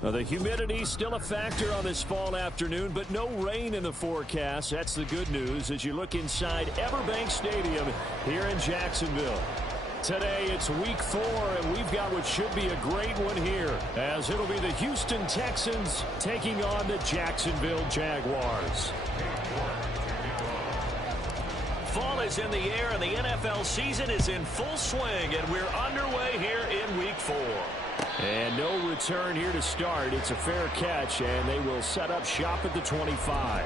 Well, the humidity still a factor on this fall afternoon, but no rain in the forecast. That's the good news as you look inside Everbank Stadium here in Jacksonville. Today it's week 4, and we've got what should be a great one here, as it'll be the Houston Texans taking on the Jacksonville Jaguars. Fall is in the air, and the NFL season is in full swing, and we're underway here in week 4. And no return here to start. It's a fair catch, and they will set up shop at the 25.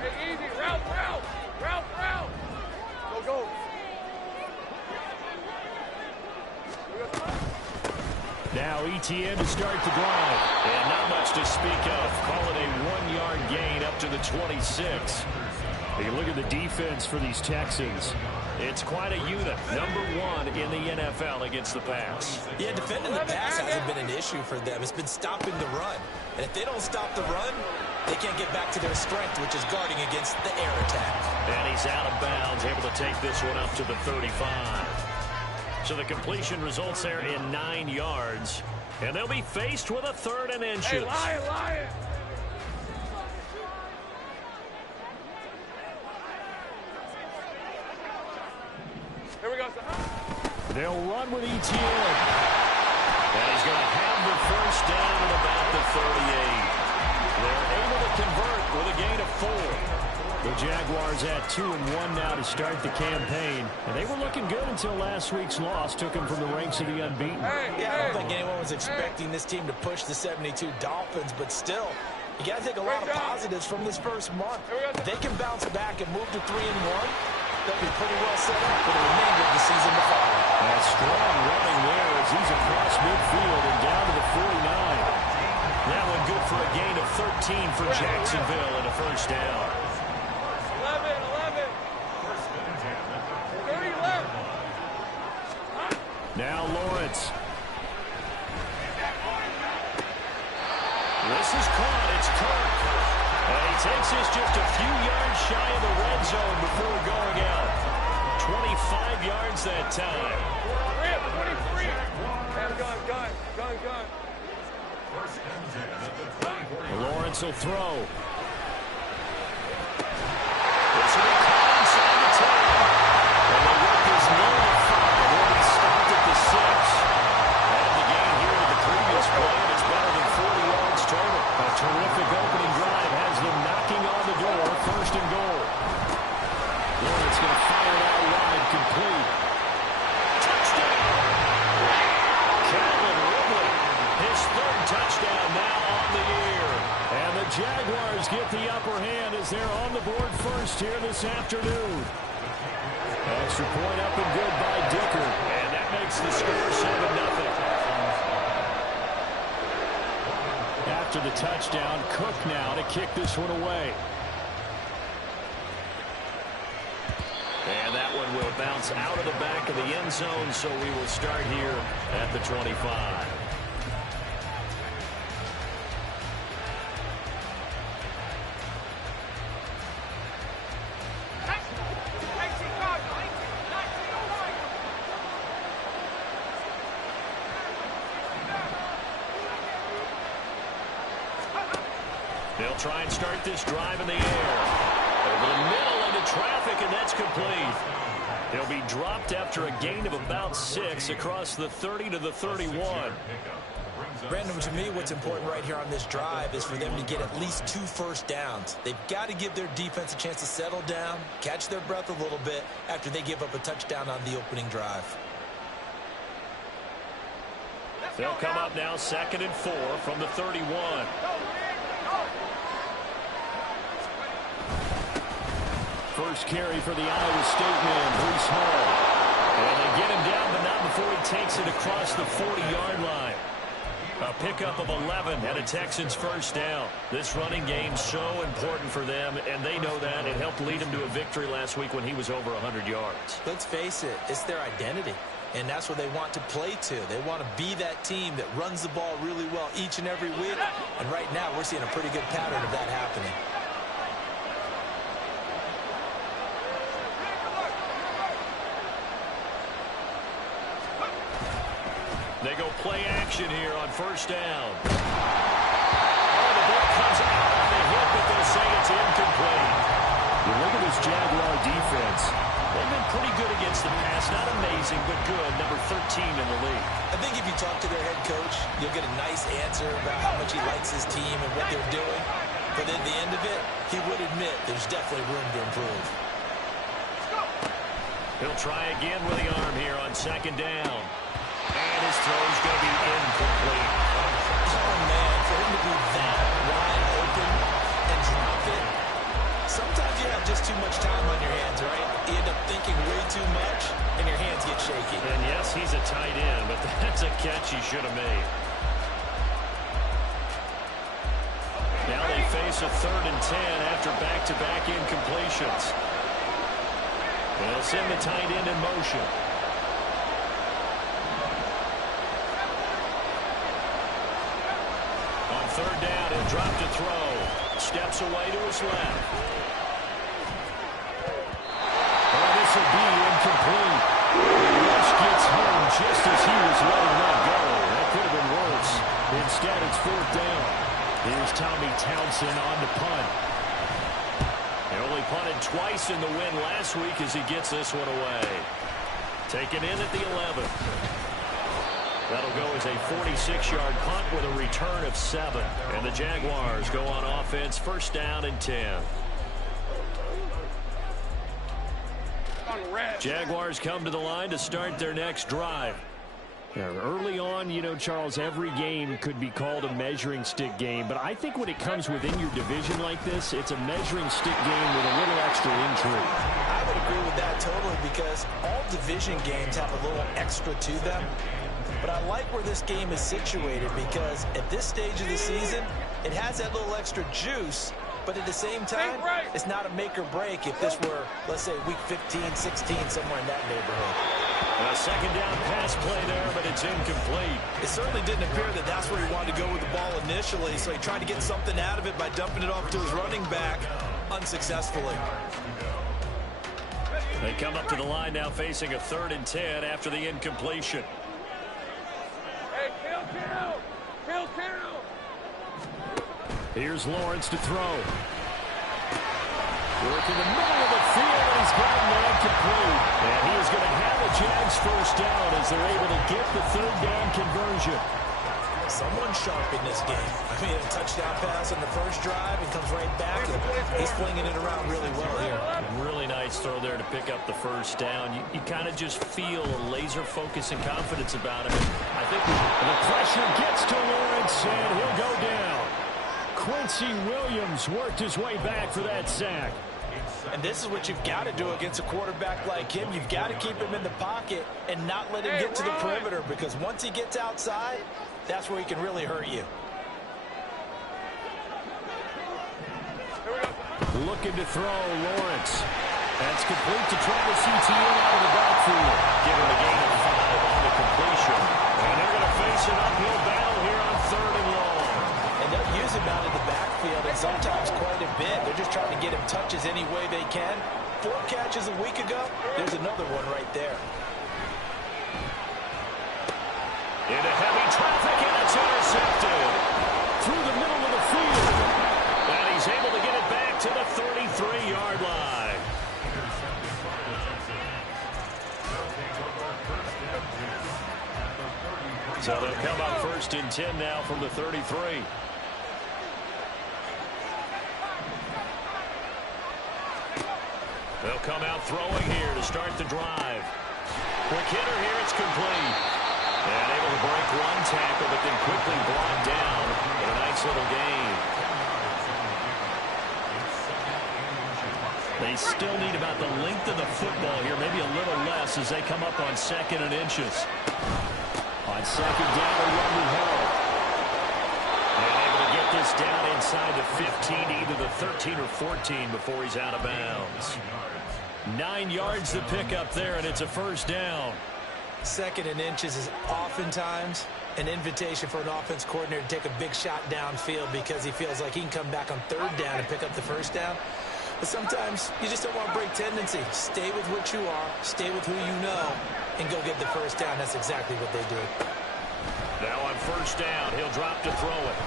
Hey, easy. Route. Go. Now ETN to start the drive. And not much to speak of. Call it a 1-yard gain up to the 26. Take a look at the defense for these Texans. It's quite a unit. Number 1 in the NFL against the pass. Yeah, defending the pass hasn't been an issue for them. It's been stopping the run. And if they don't stop the run, they can't get back to their strength, which is guarding against the air attack. And he's out of bounds, able to take this one up to the 35. So the completion results there in 9 yards. And they'll be faced with a 3rd and inches. Hey, Lion. Here we go. They'll run with ETN. And he's going to have the first down at about the 38. They're able to convert with a gain of 4. The Jaguars at 2-1 now to start the campaign. And they were looking good until last week's loss took them from the ranks of the unbeaten. Yeah, I don't think anyone was expecting this team to push the 72 Dolphins, but still, you got to take a lot of positives from this first month. If they can bounce back and move to 3-1, they'll be pretty well set up for the remainder of the season to follow. That strong running there as he's across midfield and down to the 49. That one good for a gain of 13 for Jacksonville and a first down. 11. 30 left. Now Lawrence. This is caught. It's Kirk. And he takes this just a few yards shy of the red zone before going out. 25 yards that time. 23. Gun. Lawrence will throw. This will be caught inside the 10. And the work is near the 5 where he stopped at the 6. And the gain here with the previous play, and it's better than 40 yards total. A terrific opening drive has them knocking on the door. 1st and goal. Lawrence going to fire it out wide, complete. Touchdown! Calvin Ridley, his 3rd touchdown now on the year. And the Jaguars get the upper hand as they're on the board first here this afternoon. Extra point up and good by Dicker. And that makes the score 7-0. After the touchdown, Cook now to kick this one away. And that one will bounce out of the back of the end zone, so we will start here at the 25. They'll try and start this drive in the air. Over the middle into traffic, and that's complete. They'll be dropped after a gain of about 6 across the 30 to the 31. Brandon, to me, what's important right here on this drive is for them to get at least 2 first downs. They've got to give their defense a chance to settle down, catch their breath a little bit after they give up a touchdown on the opening drive. They'll come up now 2nd and 4 from the 31. First carry for the Iowa State man, Breece Hall. get him down, but not before he takes it across the 40-yard line. A pickup of 11 and a Texans first down. This running game so important for them, and they know that. It helped lead him to a victory last week when he was over 100 yards. Let's face it, it's their identity, and that's what they want to play to. They want to be that team that runs the ball really well each and every week, and right now we're seeing a pretty good pattern of that happening. They go play action here on first down. Oh, the ball comes out on the hit, but they'll say it's incomplete. You look at this Jaguar defense. They've been pretty good against the pass. Not amazing, but good. Number 13 in the league. I think if you talk to their head coach, you'll get a nice answer about how much he likes his team and what they're doing. But at the end of it, he would admit there's definitely room to improve. He'll try again with the arm here on second down. And his throw's going to be incomplete. Oh, man, for him to be that wide open and drop it. Sometimes you have just too much time on your hands, right? You end up thinking way too much, and your hands get shaky. And yes, he's a tight end, but that's a catch he should have made. Now they face a 3rd and 10 after back-to-back incompletions. They'll send the tight end in motion. On 3rd down, he'll drop to throw. Steps away to his left. Oh, this will be incomplete. Rush gets home just as he was letting that go. That could have been worse. Instead, it's 4th down. Here's Tommy Townsend on the punt. He only punted twice in the win last week as he gets this one away. Taken in at the 11. That'll go as a 46-yard punt with a return of 7. And the Jaguars go on offense, first down and 10. Jaguars come to the line to start their next drive. Early on, you know, Charles, every game could be called a measuring stick game. But I think when it comes within your division like this, it's a measuring stick game with a little extra intrigue. I would agree with that totally because all division games have a little extra to them. But I like where this game is situated because at this stage of the season, it has that little extra juice. But at the same time, it's not a make or break if this were, let's say, week 15, 16, somewhere in that neighborhood. A second down pass play there, but it's incomplete. It certainly didn't appear that that's where he wanted to go with the ball initially, so he tried to get something out of it by dumping it off to his running back unsuccessfully. They come up to the line now facing a 3rd and 10 after the incompletion. Hey, kill. Here's Lawrence to throw. Working the middle of the field, and he's got him there complete. And he is going to have a Jags first down as they're able to get the 3rd down conversion. Someone sharp in this game. I mean, a touchdown pass on the first drive and comes right back, and he's flinging it around really well here. Really nice throw there to pick up the first down. You kind of just feel a laser focus and confidence about him. I think the pressure gets to Lawrence, and he'll go down. Quincy Williams worked his way back for that sack. And this is what you've got to do against a quarterback like him. You've got to keep him in the pocket and not let him get to the perimeter because once he gets outside, that's where he can really hurt you. Looking to throw, Lawrence. That's complete to Travis Etienne out of the backfield. Given the gain of 5 on the completion. And they're going to face an uphill battle here on 3rd and long. And they'll use him out of the backfield and sometimes quite a bit. They're just trying to get him touches any way they can. 4 catches a week ago. There's another one right there. Into heavy traffic, and it's intercepted. Through the middle of the field. And he's able to get it back to the 33-yard line. So they'll come up 1st and 10 now from the 33. They'll come out throwing here to start the drive. Quick hitter here, it's complete. And able to break one tackle, but then quickly brought down with a nice little gain. They They still need about the length of the football here, maybe a little less as they come up on 2nd and inches. On 2nd down, a run with Hall. And able to get this down inside the 15, either the 13 or 14 before he's out of bounds. 9 yards to pick up there, and it's a first down. 2nd and inches is oftentimes an invitation for an offense coordinator to take a big shot downfield because he feels like he can come back on 3rd down and pick up the first down. But sometimes you just don't want to break tendency. Stay with what you are, stay with who you know, and go get the first down. That's exactly what they did. Now on 1st down, he'll drop to throw it.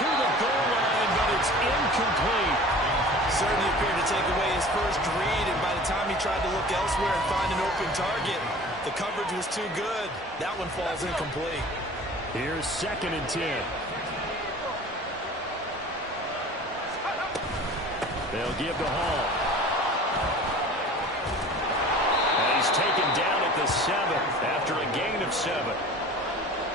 To the goal line, but it's incomplete. Certainly appeared to take away his first read, and by the time he tried to look elsewhere and find an open target, the coverage was too good. That one falls incomplete. Here's 2nd and 10. They'll give to Hall. And he's taken down at the 7th after a gain of 7.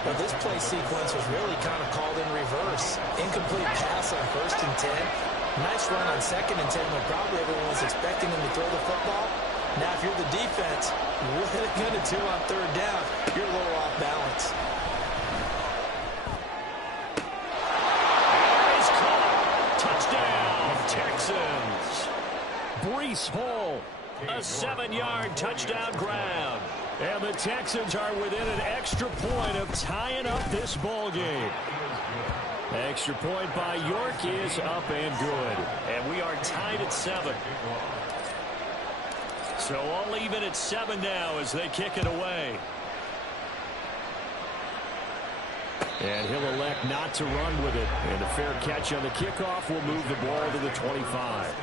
Well, this play sequence was really kind of called in reverse. Incomplete pass on 1st and 10. Nice run on 2nd and 10 when probably everyone was expecting him to throw the football. Now, if you're the defense, what are they going to do on 3rd down? You're a little off balance. He's caught. Touchdown, Texans. Breece Hall. A 7-yard touchdown grab. And the Texans are within an extra point of tying up this ball game. Extra point by York is up and good. And we are tied at 7. So all even at 7 now as they kick it away. And he'll elect not to run with it. And a fair catch on the kickoff will move the ball to the 25.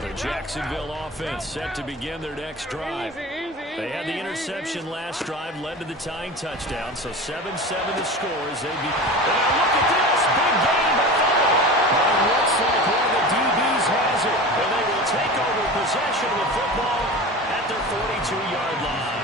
The Jacksonville offense set to begin their next drive. They had the interception last drive, led to the tying touchdown, so 7-7 the score as they be. And look at this, big game. It looks like one of the DBs has it. And they will take over possession of the football at their 42-yard line.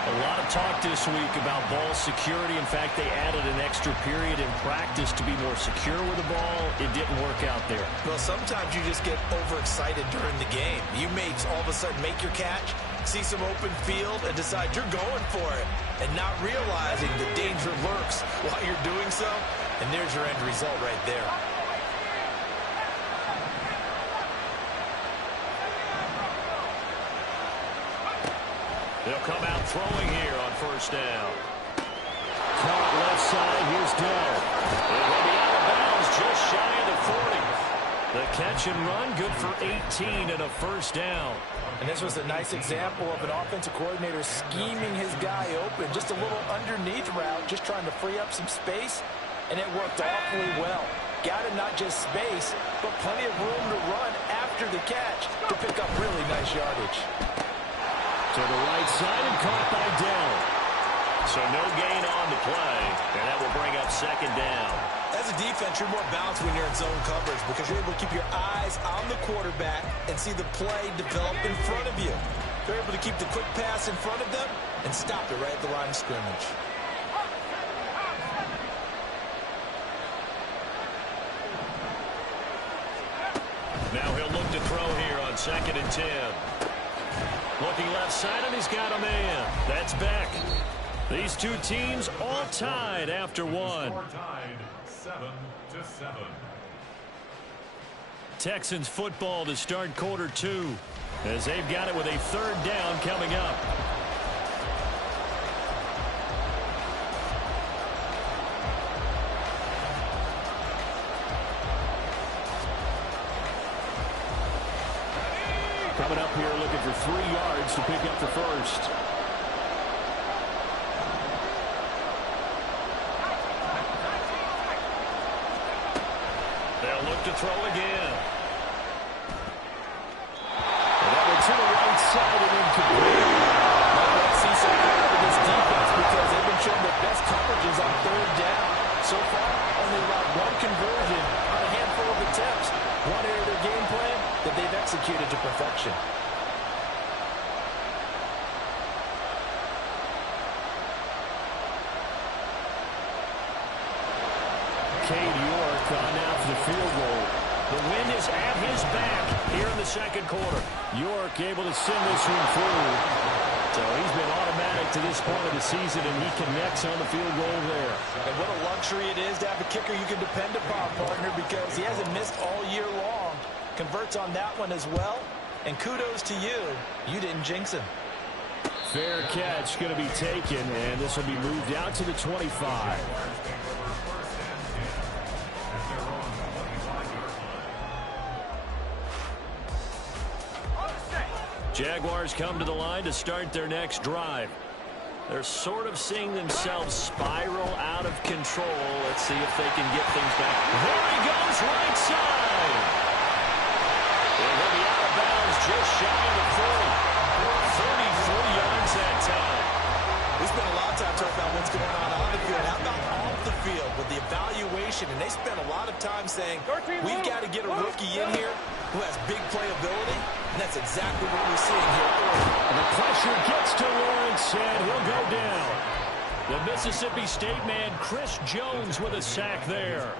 A lot of talk this week about ball security. In fact, they added an extra period in practice to be more secure with the ball. It didn't work out there. Well, sometimes you just get overexcited during the game. You may all of a sudden make your catch, see some open field, and decide you're going for it, and not realizing the danger lurks while you're doing so, and there's your end result right there. They'll come out throwing here on 1st down. Caught left side, here's Dell. It will be out of bounds just shy of the 40. The catch and run, good for 18 and a 1st down. And this was a nice example of an offensive coordinator scheming his guy open. Just a little underneath route, just trying to free up some space, and it worked awfully well. Got him not just space, but plenty of room to run after the catch to pick up really nice yardage. To the right side and caught by Dell. So no gain on the play, and that will bring up 2nd down. As a defense, you're more balanced when you're in zone coverage because you're able to keep your eyes on the quarterback and see the play develop in front of you. They're able to keep the quick pass in front of them and stop it right at the line of scrimmage. Now he'll look to throw here on 2nd and 10. Looking left side, and he's got a man. That's Beck. These two teams all tied after one. Tied 7-7. Texans football to start quarter 2 as they've got it with a 3rd down coming up. Coming up here looking for 3 yards to pick up the first. They'll look to throw again. And that went to the right side and incomplete. Let's see something out of this defense because they've been showing their best coverages on 3rd down. So far, only allowed 1 conversion on a handful of attempts. One area of their game plan that they they've executed to perfection. Cade York on now for the field goal. The wind is at his back here in the second quarter. York able to send this one through. So he's been automatic to this point of the season, and he connects on the field goal there. And what a luxury it is to have a kicker you can depend upon, partner, because he hasn't missed all year long. Converts on that one as well. And kudos to you. You didn't jinx him. Fair catch going to be taken, and this will be moved out to the 25. Jaguars come to the line to start their next drive. They're sort of seeing themselves spiral out of control. Let's see if they can get things back. There he goes, right side. And he'll be out of bounds just shy of the 40. 33 yards that time. We spent a lot of time talking about what's going on the field. How about off the field with the evaluation? And they spent a lot of time saying, we've got to get a rookie in here who has big playability. And that's exactly what we're seeing here. And the pressure gets to Lawrence, and he'll go down. The Mississippi State man, Chris Jones, with a sack there.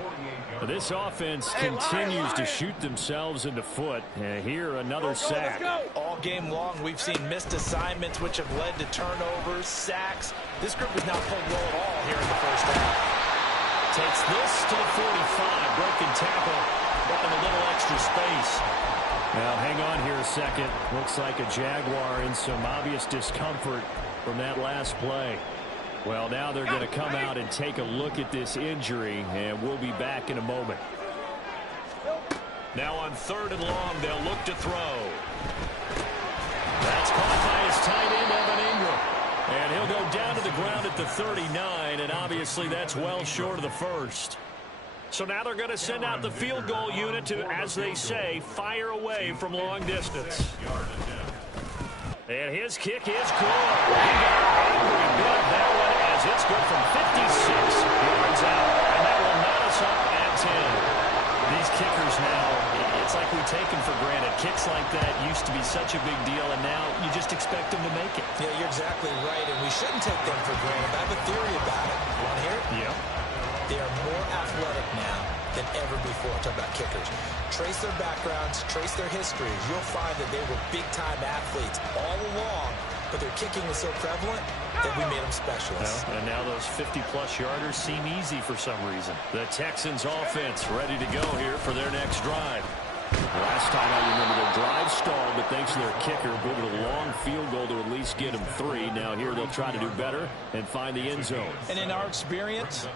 This offense continues to shoot themselves in the foot. And here, another sack. All game long, we've seen missed assignments, which have led to turnovers, sacks. This group has not played well at all here in the first half. Takes this to the 45. Broken tackle. Got him a little extra space. Now, hang on here a second. Looks like a Jaguar in some obvious discomfort from that last play. Well, now they're going to come out and take a look at this injury, and we'll be back in a moment. Now on 3rd and long, they'll look to throw. That's caught by his tight end, Evan Ingram. And he'll go down to the ground at the 39, and obviously that's well short of the first. So now they're going to send out the field goal unit to, as they say, fire away from long distance. And his kick is good. He got angry bit that one as it's good from 56 yards out. And that will knot us up at 10. These kickers now, it's like we take them for granted. Kicks like that used to be such a big deal, and now you just expect them to make it. Yeah, you're exactly right, and we shouldn't take them for granted. I have a theory about it. You want to hear it? Yeah. They are more athletic now than ever before. Talk about kickers. Trace their backgrounds, trace their histories. You'll find that they were big-time athletes all along, but their kicking was so prevalent that we made them specialists. Well, and now those 50-plus yarders seem easy for some reason. The Texans offense ready to go here for their next drive. Last time I remember their drive stalled, but thanks to their kicker, moving a long field goal to at least get them 3. Now here they'll try to do better and find the end zone. And in our experience,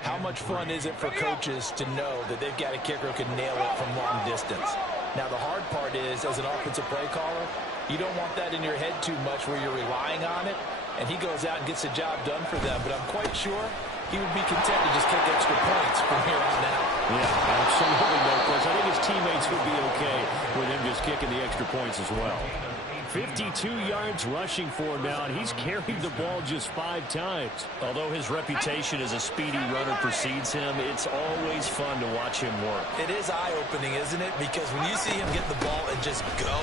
how much fun is it for coaches to know that they've got a kicker who can nail it from long distance? Now the hard part is, as an offensive play caller, you don't want that in your head too much where you're relying on it, and he goes out and gets the job done for them. But I'm quite sure he would be content to just kick extra points from here on out. Yeah, absolutely no question. I think his teammates would be okay with him just kicking the extra points as well. 52 yards rushing for him now, and he's carried the ball just 5 times. Although his reputation as a speedy runner precedes him, it's always fun to watch him work. It is eye-opening, isn't it? Because when you see him get the ball and just go,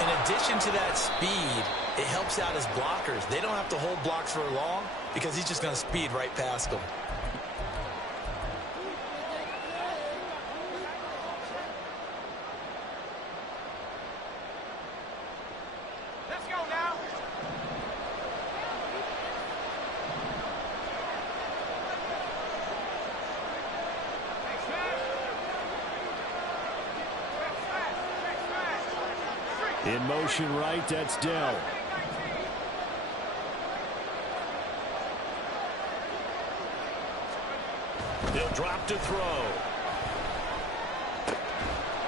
in addition to that speed, it helps out his blockers. They don't have to hold blocks for long because he's just going to speed right past them. Let's go now. In motion right, that's Dell. They'll drop to throw.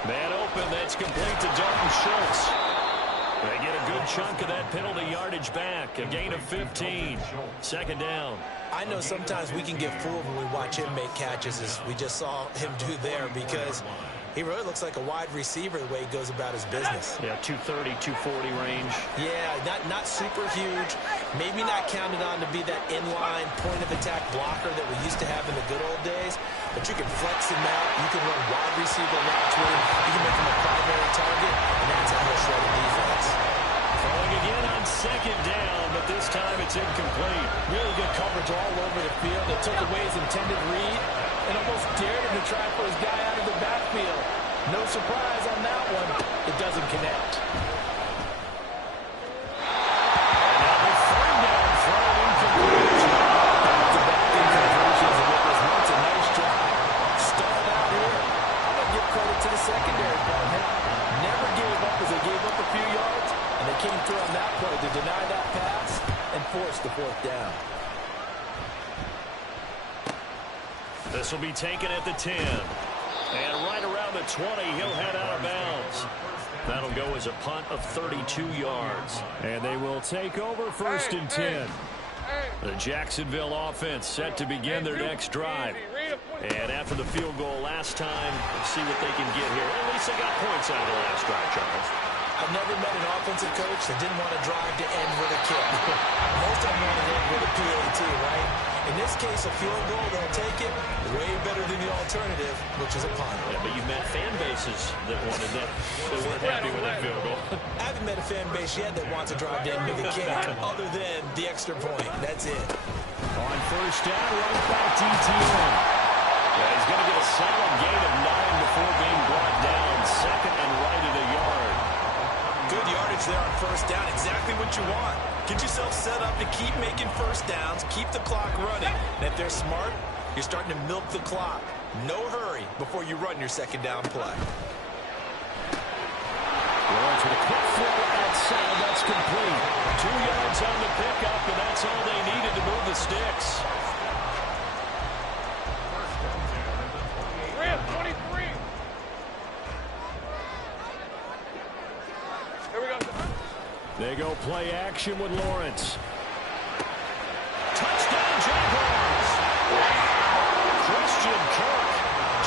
Man open, that's complete to Dalton Schultz. They get a good chunk of that penalty yardage back. A gain of 15. Second down. I know sometimes we can get fooled when we watch him make catches, as we just saw him do there, because he really looks like a wide receiver the way he goes about his business. Yeah, 230, 240 range. Yeah, not super huge, Maybe not counted on to be that inline point-of-attack blocker that we used to have in the good old days, but you can flex him out. You can run wide receiver routes with him. You can make him a primary target, and that's how he'll shred a defense. Throwing again on second down, but this time it's incomplete. Really good coverage all over the field. It took away his intended read and almost dared him to try for his guy out of the backfield. No surprise on that one. It doesn't connect. Secondary partner never gave up as they gave up a few yards, and they came through on that play to deny that pass and force the fourth down. This will be taken at the 10. And right around the 20, he'll head out of bounds. That'll go as a punt of 32 yards. And they will take over first and 10. The Jacksonville offense set to begin their next drive. And after the field goal last time, let's see what they can get here. At least they got points out of the last drive, Charles. I've never met an offensive coach that didn't want to drive to end with a kick. Most of them want to end with a PAT, right? In this case, a field goal, they'll take it way better than the alternative, which is a punt. Yeah, but you've met fan bases that wanted that, that weren't happy with that field goal. I haven't met a fan base yet that wants to drive to end with a kick, other than the extra point. That's it. On first down, right back DTN. Yeah, he's going to get a solid gain of 9 before being brought down. Second and right at a yard. Good yardage there on first down. Exactly what you want. Get yourself set up to keep making first downs, keep the clock running. And if they're smart, you're starting to milk the clock. No hurry before you run your second down play. Lawrence with a quick throw outside. That's complete. 2 yards on the pickup, and that's all they needed to move the sticks. Rip, 23. Here we go. They go play action with Lawrence. Touchdown, Jaguars. Christian Kirk,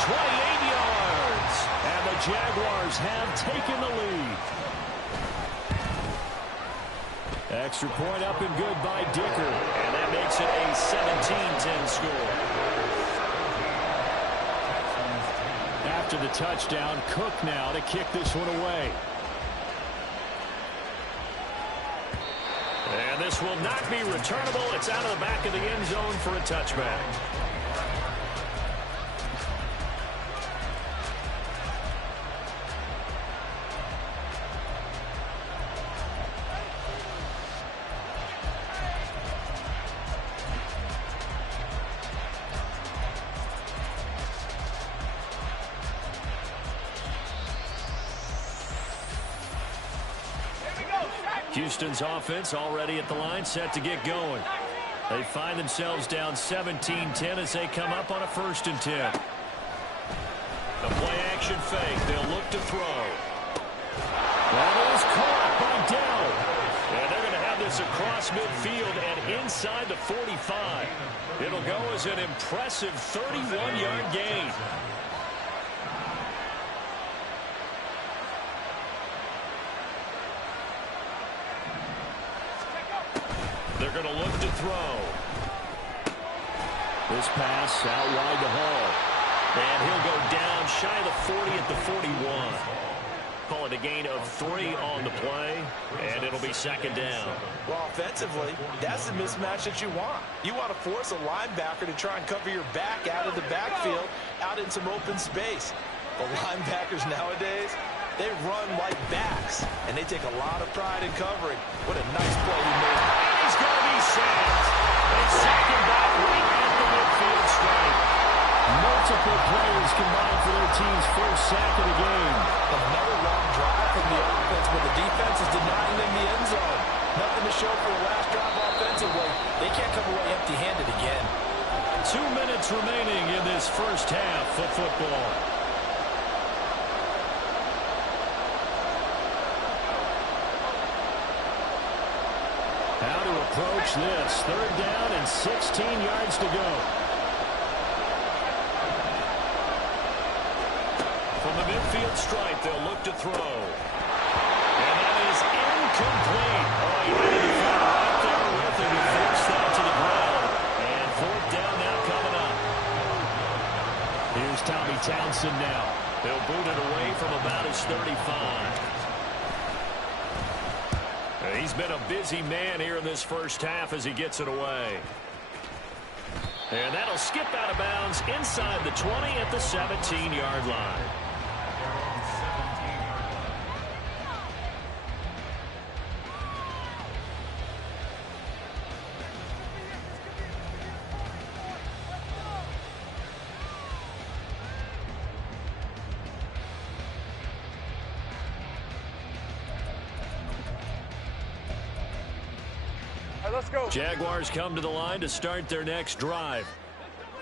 28 yards. And the Jaguars have taken the lead. Extra point up and good by Dicker. And that makes it a 17-10 score. After the touchdown, Cook now to kick this one away. And this will not be returnable. It's out of the back of the end zone for a touchback. Houston's offense already at the line, set to get going. They find themselves down 17-10 as they come up on a first and 10. The play-action fake. They'll look to throw. That is caught by Dell. And they're going to have this across midfield and inside the 45. It'll go as an impressive 31-yard gain. They're going to look to throw. This pass out wide to Hall. And he'll go down shy of the 40 at the 41. Call it a gain of 3 on the play, and it'll be second down. Well, offensively, that's the mismatch that you want. You want to force a linebacker to try and cover your back out of the backfield, out in some open space. The linebackers nowadays, they run like backs, and they take a lot of pride in covering. What a nice play he made. He's going to be sacked. They sack him back right at the midfield stripe. Multiple players combined for their team's first sack of the game. Another long drive from the offense, but the defense is denying them the end zone. Nothing to show for the last drive offensively. They can't come away empty-handed again. 2 minutes remaining in this first half of football. How to approach this. Third down and 16 yards to go. From the midfield stripe, they'll look to throw. And that is incomplete. Oh, he had it right there with Here's Tommy Townsend now. He'll boot it away from about his 35. He's been a busy man here in this first half as he gets it away. And that'll skip out of bounds inside the 20 at the 17-yard line. Let's go. Jaguars come to the line to start their next drive.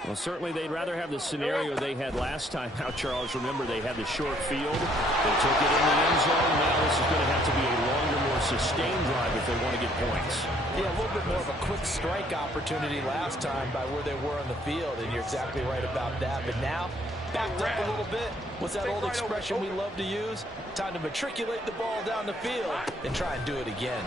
Well, certainly they'd rather have the scenario they had last time out, Charles. Remember, they had the short field. They took it in the end zone. Now this is going to have to be a longer, more sustained drive if they want to get points. Yeah, a little bit more of a quick strike opportunity last time by where they were on the field, and you're exactly right about that. But now, backed up a little bit. What's that old expression we love to use? Time to matriculate the ball down the field and try and do it again.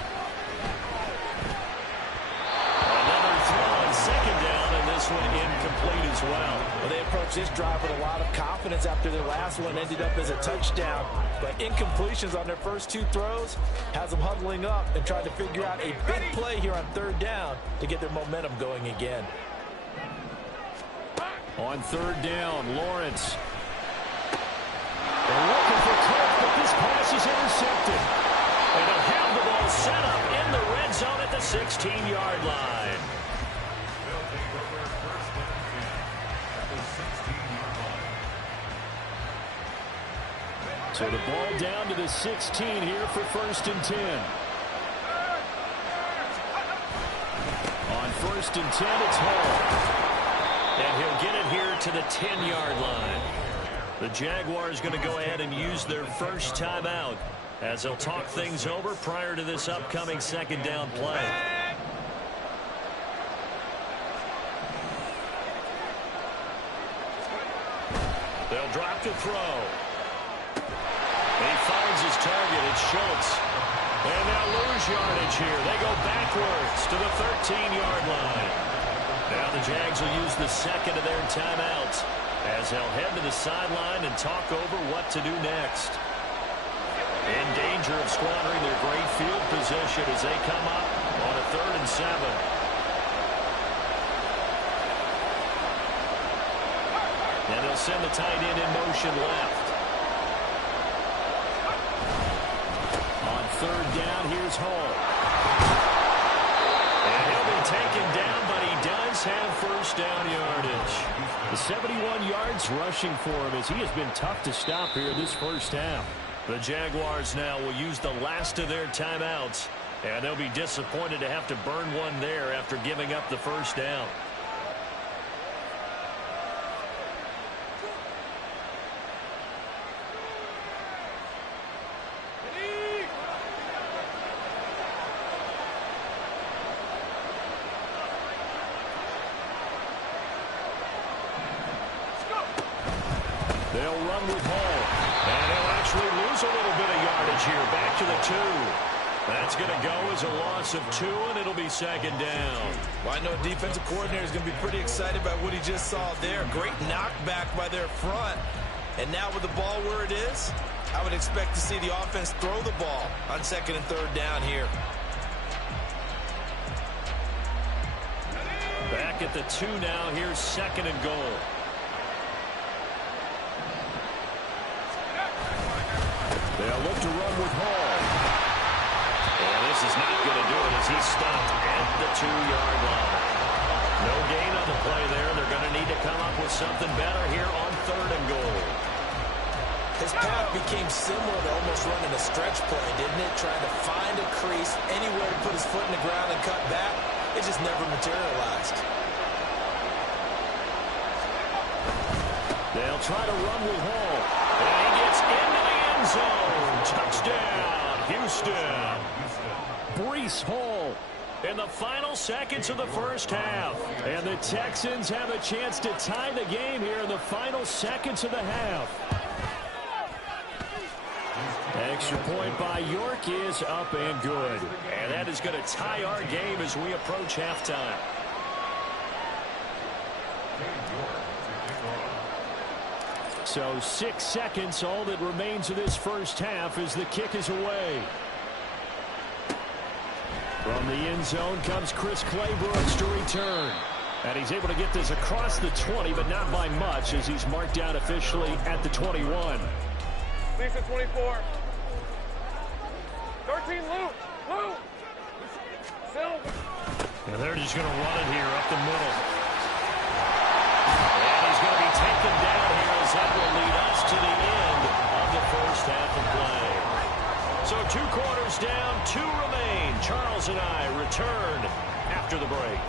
Second down, and this one incomplete as well. Well, they approached this drive with a lot of confidence after their last one ended up as a touchdown. But incompletions on their first two throws has them huddling up and trying to figure out a big play here on third down to get their momentum going again. On third down, Lawrence. They're looking for Cook, but this pass is intercepted. And they'll have the ball set up in the red zone at the 16-yard line. So the ball down to the 16 here for 1st and 10. On 1st and 10, it's Hall. And he'll get it here to the 10-yard line. The Jaguars going to go ahead and use their first timeout as they'll talk things over prior to this upcoming second down play. They'll drop to throw. He finds his target. It's Schultz. And they'll lose yardage here. They go backwards to the 13-yard line. Now the Jags will use the second of their timeouts as they'll head to the sideline and talk over what to do next. In danger of squandering their great field position as they come up on a 3rd and 7. And they'll send the tight end in motion left. On third down, here's Hall. And he'll be taken down, but he does have first down yardage. The 71 yards rushing for him as he has been tough to stop here this first half. The Jaguars now will use the last of their timeouts, and they'll be disappointed to have to burn one there after giving up the first down. They'll run with Hall, and they'll actually lose a little bit of yardage here. Back to the 2. That's going to go as a loss of 2, and it'll be second down. Well, I know defensive coordinator is going to be pretty excited about what he just saw there. Great knockback by their front. And now with the ball where it is, I would expect to see the offense throw the ball on 2nd and 3rd down here. Back at the 2 now. Here's 2nd and goal. They'll look to run with Hall. And this is not going to do it as he's stopped at the 2-yard line. No gain on the play there. They're going to need to come up with something better here on 3rd and goal. His path became similar to almost running a stretch play, didn't it? Trying to find a crease, anywhere to put his foot in the ground and cut back. It just never materialized. They'll try to run with Hall. And he gets into the end zone. Touchdown, Houston. Breece Hall. In the final seconds of the first half. And the Texans have a chance to tie the game here in the final seconds of the half. Extra point by York is up and good. And that is going to tie our game as we approach halftime. So 6 seconds, all that remains of this first half as the kick is away. From the end zone comes Chris Claybrooks to return. And he's able to get this across the 20, but not by much as he's marked out officially at the 21. Lisa 24. 13, Luke. Luke. Silver. And they're just going to run it here up the middle. And he's going to be taken down here as that will lead us to the end of the first half of play. So 2 quarters down, 2 remain. Charles and I return after the break.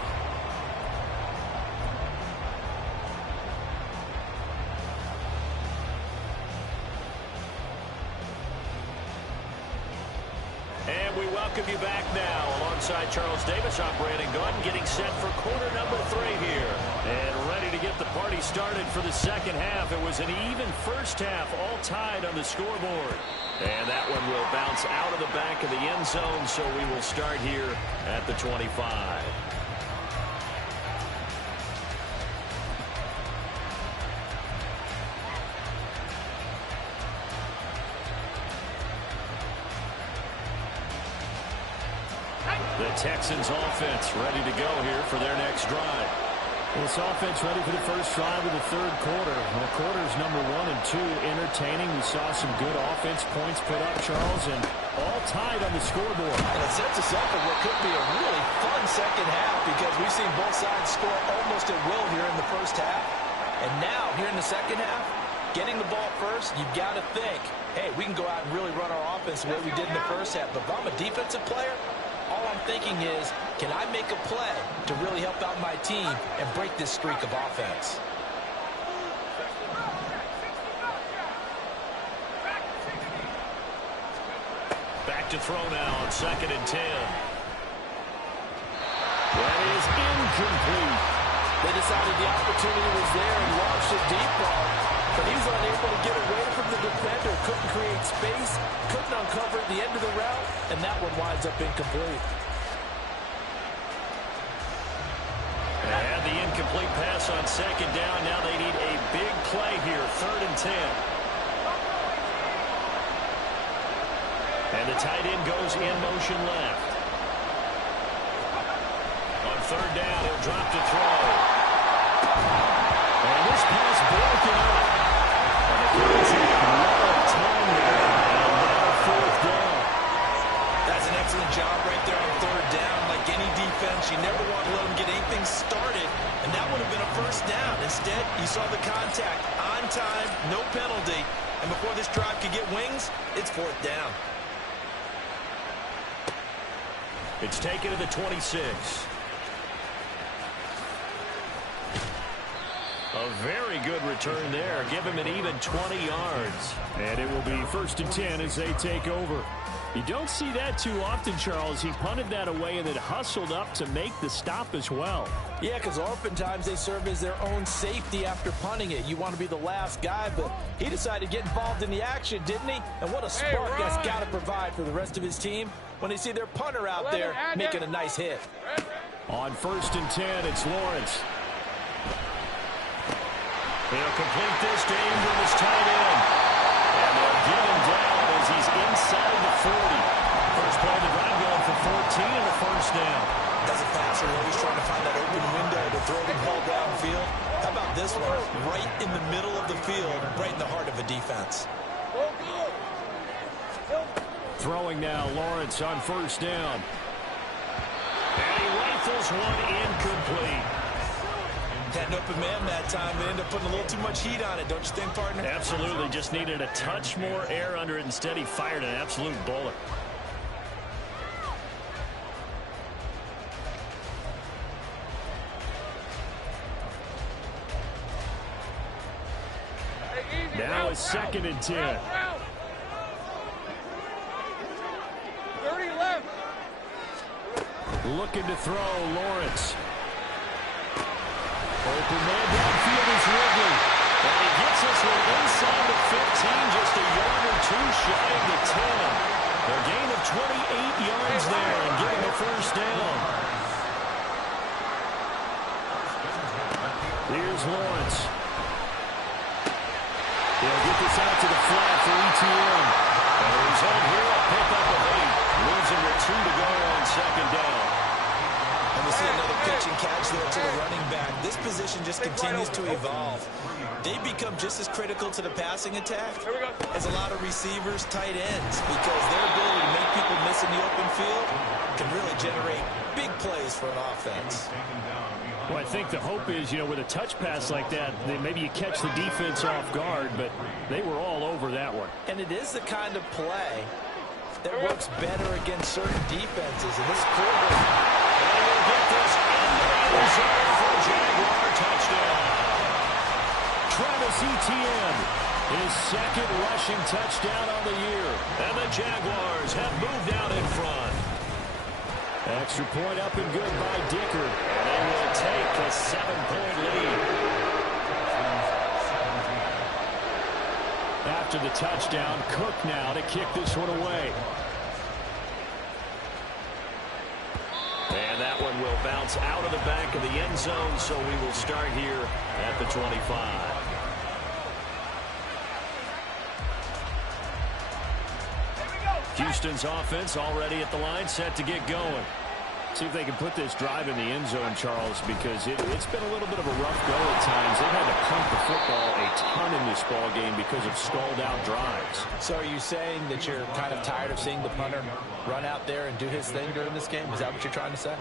And we welcome you back now. Alongside Charles Davis, I'm Brandon Gunn, getting set for quarter number 3 here. And ready to get the party started for the second half. It was an even first half, all tied on the scoreboard. And that one will bounce out of the back of the end zone, so we will start here at the 25. The Texans offense ready to go here for their next drive. This offense ready for the first drive of the third quarter. Well, quarters number 1 and 2 entertaining. We saw some good offense points put up, Charles, and all tied on the scoreboard. And it sets us up for what could be a really fun second half because we've seen both sides score almost at will here in the first half. And now, here in the second half, getting the ball first, you've got to think, hey, we can go out and really run our offense the way we did in the first half. But if I'm a defensive player, all I'm thinking is, can I make a play to really help out my team and break this streak of offense? Back to throw now on 2nd and 10. That is incomplete. They decided the opportunity was there and launched a deep ball, but he's unable to get away from the defender. Couldn't create space, couldn't uncover at the end of the route, and that one winds up incomplete. They had the incomplete pass on 2nd down. Now they need a big play here, 3rd and 10. And the tight end goes in motion left. On 3rd down, he'll drop to throw. And this pass broken up. It's a lot of time there. And now 4th down. That's an excellent job right there on 3rd down. Like any defense, you never want to let them get anything started, and that would have been a first down. Instead, you saw the contact on time, no penalty, and before this drive could get wings, it's 4th down. It's taken to the 26. A very good return there. Give him an even 20 yards. And it will be 1st and 10 as they take over. You don't see that too often, Charles. He punted that away and then hustled up to make the stop as well. Yeah, because oftentimes they serve as their own safety after punting it. You want to be the last guy, but he decided to get involved in the action, didn't he? And what a spark that's got to provide for the rest of his team when they see their punter out there making a nice hit. On 1st and 10, it's Lawrence. He'll complete this to Ingram as tight end. And they'll get him down as he's inside the 40. First play of the drive going for 14 and a first down. As a passer, you're always trying to find that open window to throw the ball downfield. How about this one? Right in the middle of the field, right in the heart of a defense. Throwing now, Lawrence on 1st down. And he rifles one incomplete. Had an open man that time. They ended up putting a little too much heat on it, don't you think, partner? Absolutely. Just needed a touch more air under it. Instead, he fired an absolute bullet. Now it's 2nd and 10. 30 left. Looking to throw, Lawrence. Open man downfield is Ridley. And he gets this one inside the 15, just a yard or 2 shy of the 10. A gain of 28 yards there and getting the first down. Here's Lawrence. He'll get this out to the flat for ETN. And the result here, a pickup of 8. Leaves him with 2 to go on second down. And we see another pitch and catch there to the running back. This position just continues to evolve. They become just as critical to the passing attack as a lot of receivers, tight ends, because their ability to make people miss in the open field can really generate big plays for an offense. Well, I think the hope is, with a touch pass like that, maybe you catch the defense off guard, but they were all over that one. And it is the kind of play that works better against certain defenses. And this quarter, and we'll get this into the end zone for a Jaguar touchdown. Travis Etienne, his second rushing touchdown on the year. And the Jaguars have moved out in front. Extra point up and good by Dicker. And they will take a 7-point lead. After the touchdown, Cook now to kick this one away. And that one will bounce out of the back of the end zone, so we will start here at the 25. Houston's offense already at the line, set to get going. See if they can put this drive in the end zone, Charles, because it's been a little bit of a rough go at times. They've had to punt the football a ton in this ball game because of stalled-out drives. So are you saying that you're kind of tired of seeing the punter run out there and do his thing during this game? Is that what you're trying to say?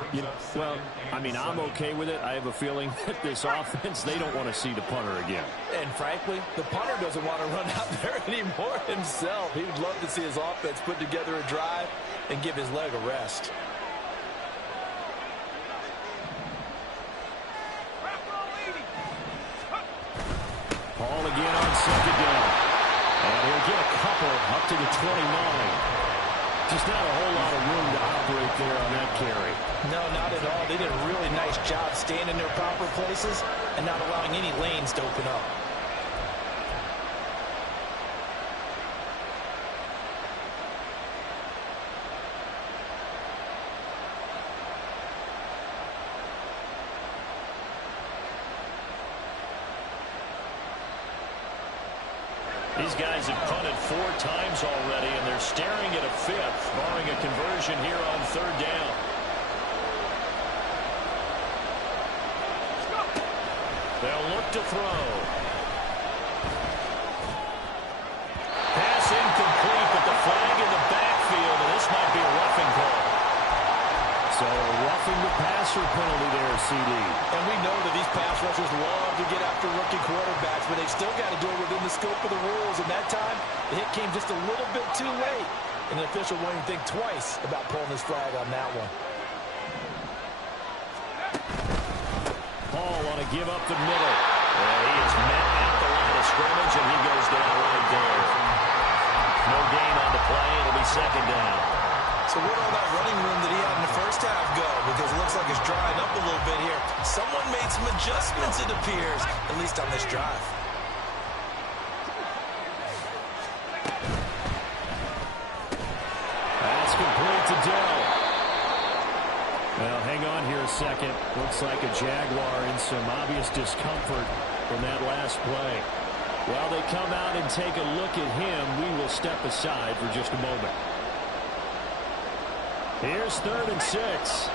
Well, I mean, I'm okay with it. I have a feeling that this offense, they don't want to see the punter again. And frankly, the punter doesn't want to run out there anymore himself. He would love to see his offense put together a drive and give his leg a rest. Paul again on second down. And he'll get a couple up to the 29. Just not a whole lot of room to operate there on that carry. No, not at all. They did a really nice job staying in their proper places and not allowing any lanes to open up. These guys have punted 4 times already, and they're staring at a 5th, barring a conversion here on 3rd down. They'll look to throw. Pass incomplete, but the flag in the backfield, and this might be a roughing call. So a roughing the passer penalty there, CD. And we know that these pass rushers love to get after rookie quarterbacks, but they've still got to do it within the scope of the rules. And that time, the hit came just a little bit too late. And the official won't even think twice about pulling his flag on that one. Paul want to give up the middle. And he is met at the line of scrimmage, and he goes down right there. No gain on the play. It'll be 2nd down. So where'd all that running room that he had in the first half go? Because it looks like it's drying up a little bit here. Someone made some adjustments, it appears, at least on this drive. That's complete to Dell. Well, hang on here a second. Looks like a Jaguar in some obvious discomfort from that last play. While they come out and take a look at him, we will step aside for just a moment. Here's 3rd and 6.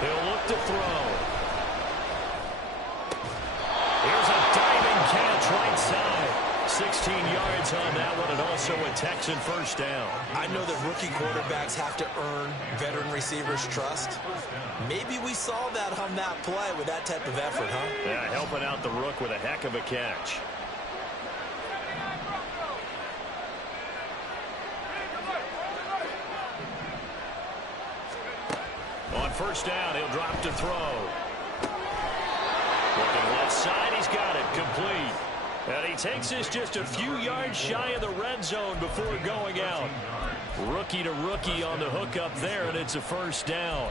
He'll look to throw. Here's a diving catch right side. 16 yards on that one, and also a Texan 1st down. I know that rookie quarterbacks have to earn veteran receivers' trust. Maybe we saw that on that play with that type of effort, huh? Yeah, helping out the rook with a heck of a catch. On 1st down, he'll drop to throw. Looking left side, he's got it, complete. And he takes this just a few yards shy of the red zone before going out. Rookie to rookie on the hookup there, and it's a 1st down.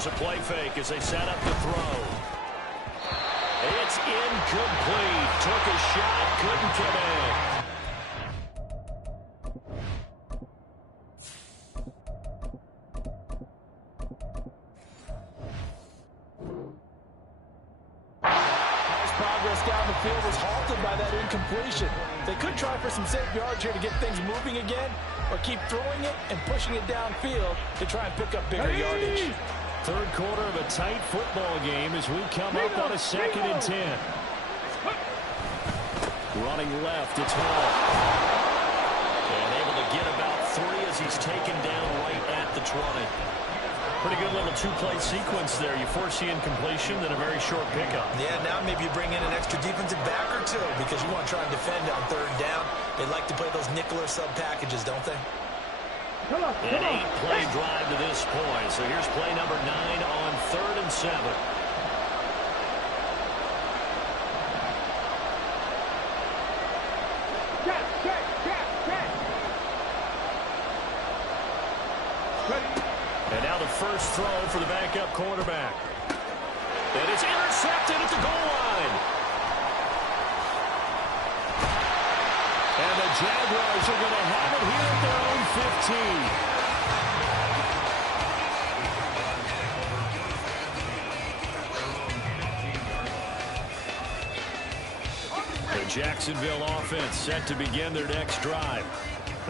Here's a play fake as they set up the throw. It's incomplete. Took a shot, couldn't come in. His progress down the field was halted by that incompletion. They could try for some safe yards here to get things moving again, or keep throwing it and pushing it downfield to try and pick up bigger yardage. Third quarter of a tight football game as we come up on a 2nd and 10. Running left, it's Hall. And able to get about 3 as he's taken down right at the 20. Pretty good little two-play sequence there. You force the incompletion, then a very short pickup. Yeah, now maybe you bring in an extra defensive back or two because you want to try and defend on 3rd down. They like to play those nickel or sub packages, don't they? An 8-play drive to this point. So here's play number 9 on 3rd and 7. And now the first throw for the backup quarterback. And it's intercepted at the goal line. And the Jaguars are going to have it here at their own 15. The Jacksonville offense set to begin their next drive.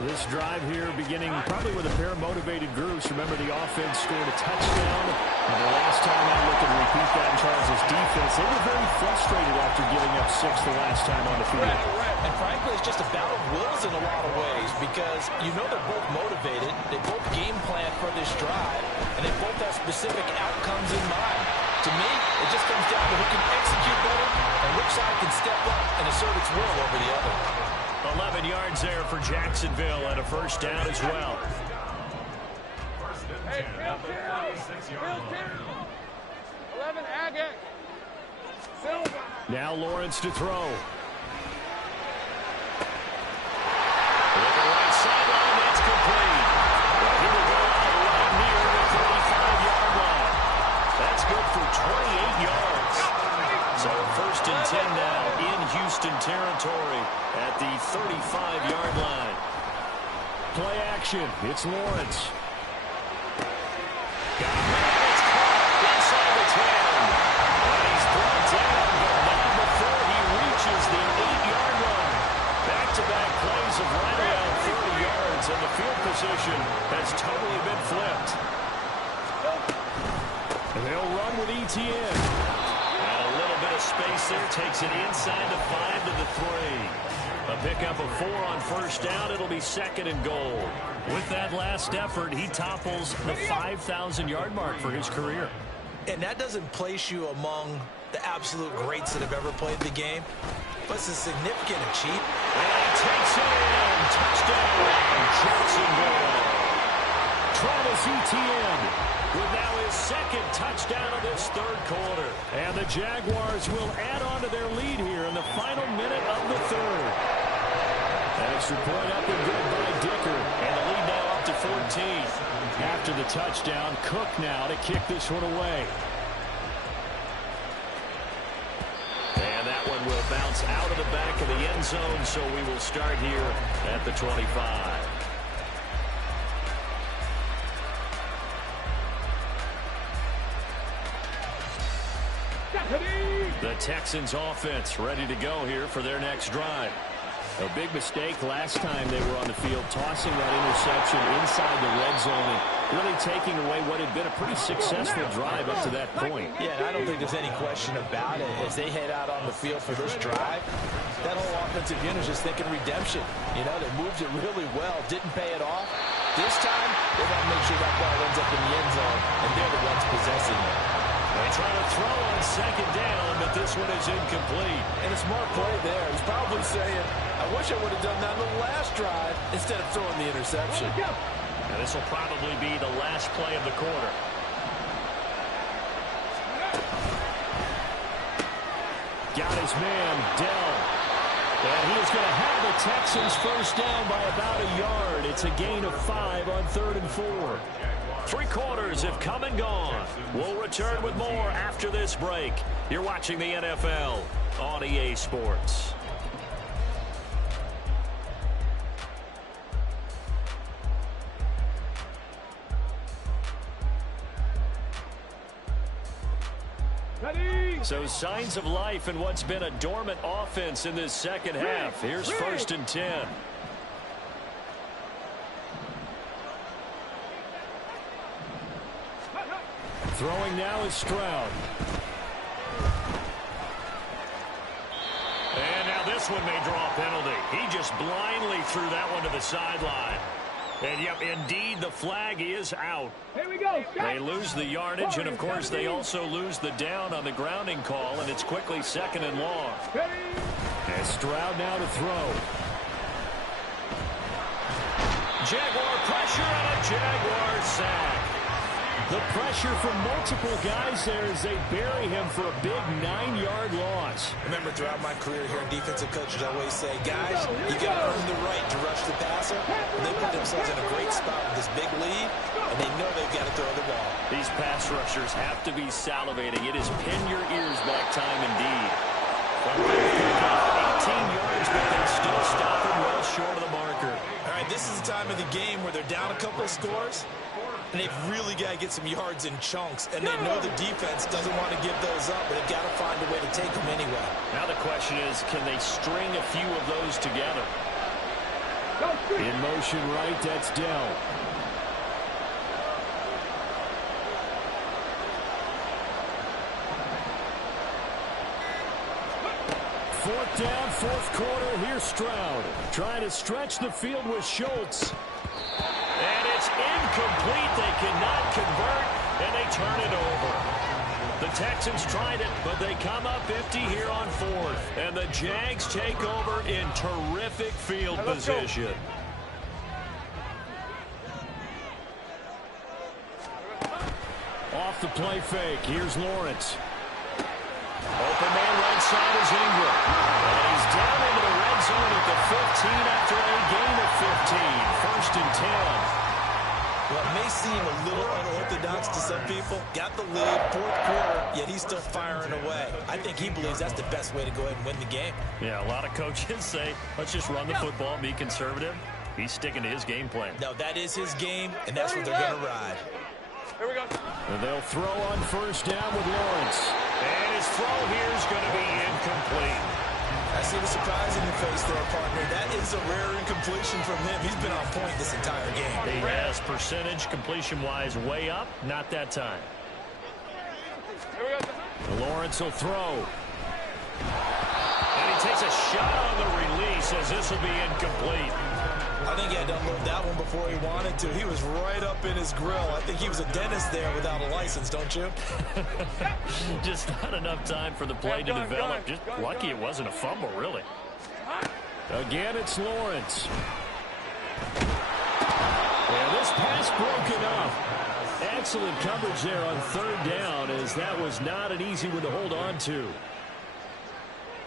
This drive here beginning probably with a pair of motivated groups. Remember, the offense scored a touchdown. And the last time I looked at repeat that in Charles' defense, they were very frustrated after giving up 6 the last time on the field. Right. And frankly, it's just a battle of wills in a lot of ways because you know they're both motivated. They both game plan for this drive, and they both have specific outcomes in mind. To me, it just comes down to who can execute better and which side can step up and assert its will over the other. 11 yards there for Jacksonville and a first down as well. Hey, Bill 11 Agate. Silver. Now Lawrence to throw. With the right sideline, that's complete. Well, he will go out right near the 35-yard line. That's good for 28 yards. So first and 10 now in Houston territory at the 35-yard line. Play action. It's Lawrence. Got a man. It's caught inside the 10. And he's brought down, but not before he reaches the 8-yard line. Back-to-back plays of right around 30 yards, and the field position has totally been flipped. And they'll run with ETN. And a little bit of space there. Takes it inside the 5 to the 3. A pickup of 4 on first down. It'll be 2nd and goal. With that last effort, he topples the 5,000-yard mark for his career. And that doesn't place you among the absolute greats that have ever played the game, but it's a significant achievement. And he takes it in. Touchdown, Jacksonville. Travis Etienne with now his 2nd touchdown of this 3rd quarter. And the Jaguars will add on to their lead here in the final minute of the 3rd. An extra point up and good by Dicker. And the lead now up to 14. After the touchdown, Cook now to kick this one away. And that one will bounce out of the back of the end zone, so we will start here at the 25. The Texans offense ready to go here for their next drive. A big mistake last time they were on the field, tossing that interception inside the red zone and really taking away what had been a pretty successful drive up to that point. Yeah, and I don't think there's any question about it. As they head out on the field for this drive, that whole offensive unit is just thinking redemption. You know, they moved it really well, didn't pay it off. This time, they want to make sure that ball ends up in the end zone, and they're the ones possessing it. They try to throw on 2nd down, but this one is incomplete. And a smart play there. He's probably saying, I wish I would have done that in the last drive instead of throwing the interception. Now this will probably be the last play of the quarter. Got his man, Dell. And he is going to have the Texans first down by about a yard. It's a gain of 5 on 3rd and 4. Three quarters have come and gone. We'll return with more after this break. You're watching the NFL on EA Sports. So signs of life in what's been a dormant offense in this second half. Here's 1st and 10. Throwing now is Stroud. And now this one may draw a penalty. He just blindly threw that one to the sideline. And, yep, indeed, the flag is out. Here we go. They lose the yardage, and, of course, they also lose the down on the grounding call, and it's quickly 2nd and long. And Stroud now to throw. Jaguar pressure and a Jaguar sack. The pressure from multiple guys there as they bury him for a big 9-yard loss. Remember, throughout my career here in defensive coaches, I always say, guys, you got to earn the right to rush the passer. They put themselves in a great spot with this big lead, and they know they've got to throw the ball. These pass rushers have to be salivating. It is pin your ears back time indeed. 18 yards, but they still stop him well short of the marker. All right, this is the time of the game where they're down a couple of scores, and they've really got to get some yards in chunks, and they know the defense doesn't want to give those up, but they've got to find a way to take them anyway. Now the question is, can they string a few of those together? In motion right, that's Dell. Fourth down, 4th quarter. Here's Stroud trying to stretch the field with Schultz. And it's incomplete. They cannot convert, and they turn it over. The Texans tried it, but they come up empty here on 4th. And the Jags take over in terrific field position. Off the play fake. Here's Lawrence. Open man right side is Ingram. And he's down into the red zone at the 15 after a gain of 15. 1st and 10. Well, it may seem a little unorthodox to some people. Got the lead, 4th quarter, yet he's still firing away. I think he believes that's the best way to go ahead and win the game. Yeah, a lot of coaches say, let's just run the football and be conservative. He's sticking to his game plan. No, that is his game, and that's what they're going to ride. Here we go. And they'll throw on 1st down with Lawrence. And his throw here is going to be incomplete. I see the surprise in your face there, partner. That is a rare incompletion from him. He's been on point this entire game. He has percentage completion-wise way up. Not that time. Here we go. Lawrence will throw. And he takes a shot on the release as this will be incomplete. I think he had to unload that one before he wanted to. He was right up in his grill. I think he was a dentist there without a license, don't you? Just not enough time for the play to develop. Just lucky it wasn't a fumble, really. Again, it's Lawrence. And this pass broken up. Excellent coverage there on 3rd down, as that was not an easy one to hold on to.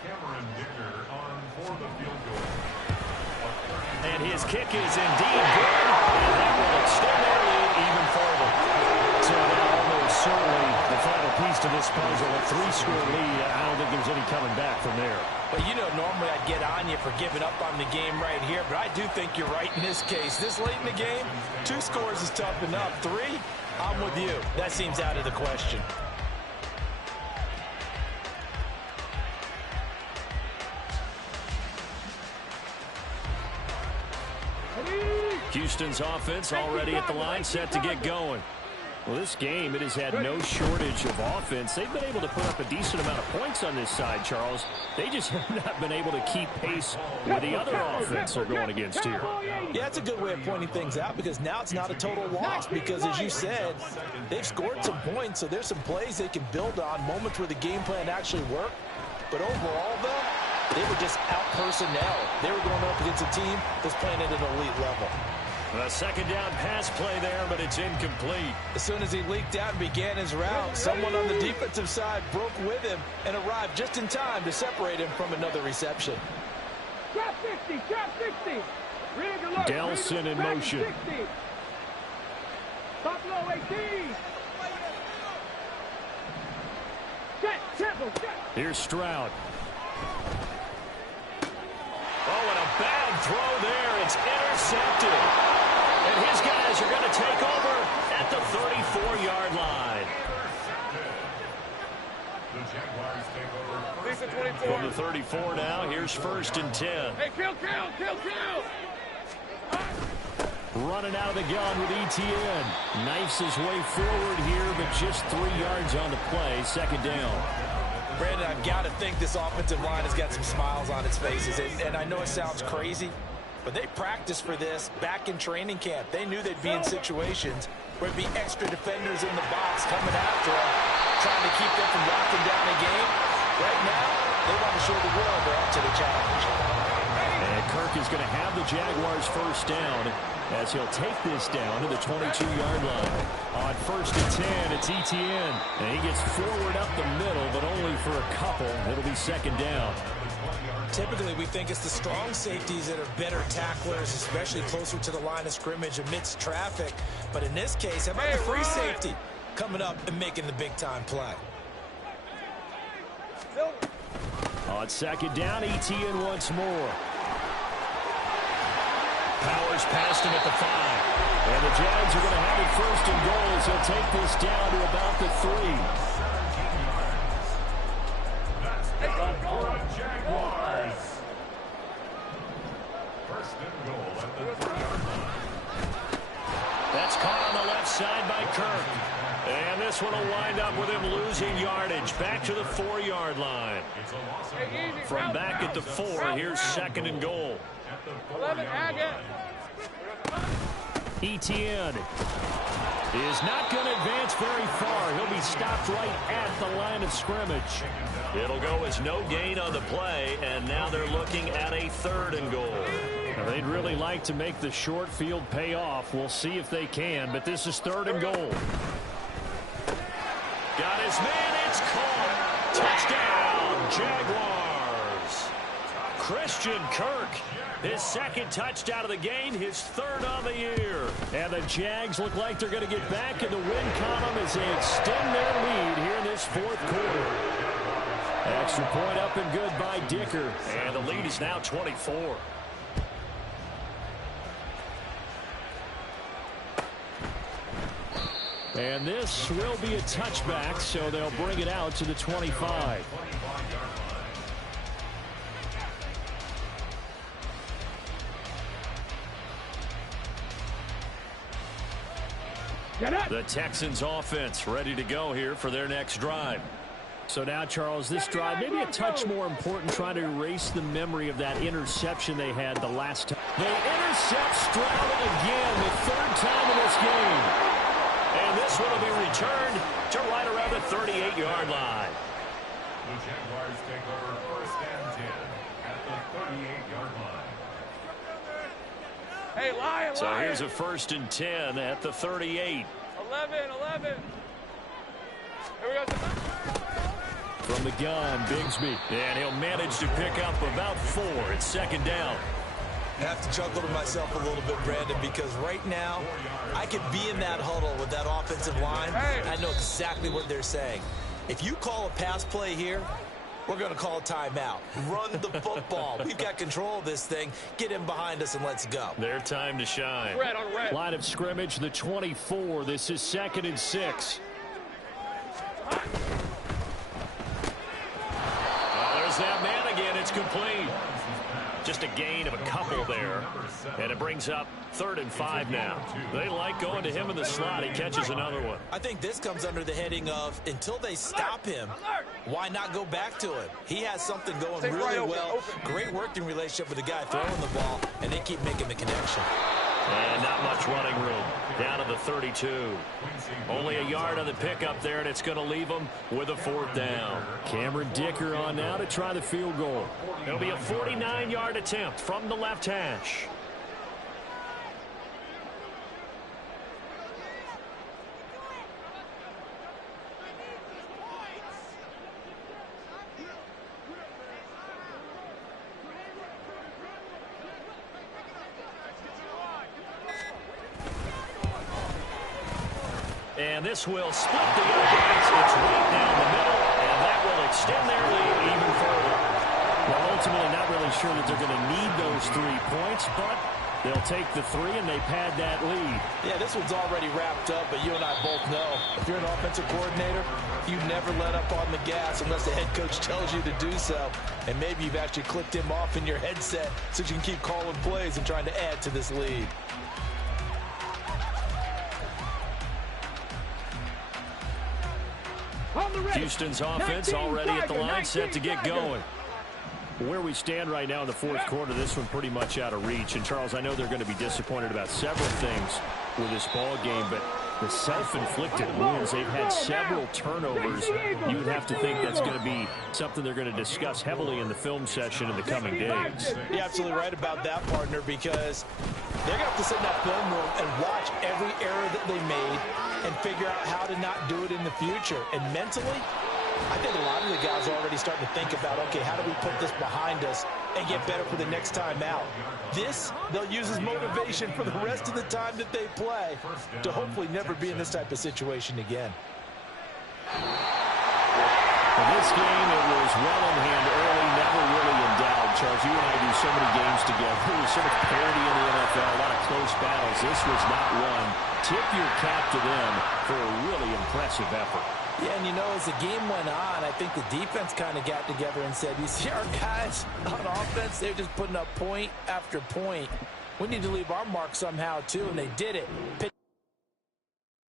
Cameron Dicker on for the field goal. And his kick is indeed good. And that will extend their lead even further. So now almost certainly the final piece to this puzzle, a 3-score lead. I don't think there's any coming back from there. Well, you know, normally I'd get on you for giving up on the game right here, but I do think you're right in this case. This late in the game, 2 scores is tough enough. 3, I'm with you. That seems out of the question. Houston's offense already at the line, set to get going. Well, this game, it has had no shortage of offense. They've been able to put up a decent amount of points on this side, Charles. They just have not been able to keep pace with the other offense they're going against here. Yeah, that's a good way of pointing things out, because now it's not a total loss, because as you said, they've scored some points, so there's some plays they can build on, moments where the game plan actually worked. But overall, though, they were just out personnel. They were going up against a team that's playing at an elite level. A 2nd down pass play there, but it's incomplete. As soon as he leaked out and began his route, someone on the defensive side broke with him and arrived just in time to separate him from another reception. Trap 60, trap 60. Really good look. Delson in motion. Top low, 18. Here's Stroud. Oh, and a bad throw there. It's intercepted. And his guys are going to take over at the 34-yard line. The Jaguars take over. Lisa 24. From the 34 now, here's 1st and 10. Hey, kill. Running out of the gun with ETN. Knifes his way forward here, but just 3 yards on the play. 2nd down. Brandon, I've got to think this offensive line has got some smiles on its faces. And I know it sounds crazy, but they practiced for this back in training camp. They knew they'd be in situations where there'd be extra defenders in the box coming after them, trying to keep them from locking down a game. Right now, they want to show the world they're up to the challenge. And Kirk is going to have the Jaguars 1st down as he'll take this down to the 22-yard line. On 1st and 10, it's ETN. And he gets forward up the middle, but only for a couple. It'll be 2nd down. Typically, we think it's the strong safeties that are better tacklers, especially closer to the line of scrimmage amidst traffic. But in this case, how about the free safety coming up and making the big-time play? On 2nd down, ETN once more. Powers past him at the 5. And the Jags are going to have it 1st and goal as he'll take this down to about the 3. That's good for the Jaguars. 1st and goal at the 3-yard line. That's caught on the left side by Kirk. And this one will wind up with him losing yardage. Back to the 4-yard line. From back at the 4, here's 2nd and goal. 11, Agate. ETN is not going to advance very far. He'll be stopped right at the line of scrimmage. It'll go as no gain on the play, and now they're looking at a 3rd and goal. Now, they'd really like to make the short field pay off. We'll see if they can, but this is 3rd and goal. Got his man, it's caught. Touchdown, Jaguars. Christian Kirk, his 2nd touchdown of the game, his 3rd on the year. And the Jags look like they're going to get back in the win column as they extend their lead here in this 4th quarter. Extra point up and good by Dicker. And the lead is now 24. And this will be a touchback, so they'll bring it out to the 25. The Texans offense ready to go here for their next drive. So now, Charles, this drive maybe a touch more important, trying to erase the memory of that interception they had the last time. They intercept Stroud again, the 3rd time in this game. And this one will be returned to right around the 38-yard line. The Jaguars take over 1st and 10 at the 38-yard line. Hey, Lion. So here's a 1st and 10 at the 38. 11. Here we go. From the gun, Bigsby. And he'll manage to pick up about 4. It's 2nd down. I have to chuckle to myself a little bit, Brandon, because right now I could be in that huddle with that offensive line. I know exactly what they're saying. If you call a pass play here, we're going to call a timeout. Run the football. We've got control of this thing. Get in behind us and let's go. Their time to shine. Red on red. Line of scrimmage, the 24. This is 2nd and 6. There's that man again. It's complete. Just a gain of a couple there. And it brings up 3rd and 5 now. They like going to him in the slot. He catches another one. I think this comes under the heading of until they stop him, why not go back to him? He has something going really well. Great working relationship with the guy throwing the ball, and they keep making the connection. And not much running room. Down to the 32. Only a yard on the pickup there, and it's going to leave them with a 4th down. Cameron Dicker on now to try the field goal. It'll be a 49-yard attempt from the left hash. And this will split the offense. It's right down the middle, and that will extend their lead even further. Well, ultimately, not really sure that they're going to need those 3 points, but they'll take the 3, and they pad that lead. Yeah, this one's already wrapped up, but you and I both know if you're an offensive coordinator, you never let up on the gas unless the head coach tells you to do so. And maybe you've actually clicked him off in your headset so you can keep calling plays and trying to add to this lead. Houston's offense already at the line, set to get going. Where we stand right now in the fourth quarter, this one pretty much out of reach. And, Charles, I know they're going to be disappointed about several things with this ball game, but the self-inflicted wounds, they've had several turnovers. You would have to think that's going to be something they're going to discuss heavily in the film session in the coming days. You're absolutely right about that, partner, because they're going to have to sit in that film room and watch every error that they made and figure out how to not do it in the future. And mentally, I think a lot of the guys are already starting to think about, okay, how do we put this behind us and get better for the next time out? This, they'll use as motivation for the rest of the time that they play to hopefully never be in this type of situation again. In this game, it was well in hand early, never really in doubt. Charles, you and I do so many games together. There's so much parity in the NFL, a lot of close battles. This was not one. Tip your cap to them for a really impressive effort. Yeah, and you know, as the game went on, I think the defense kind of got together and said, you see our guys on offense, they're just putting up point after point. We need to leave our mark somehow, too, and they did it.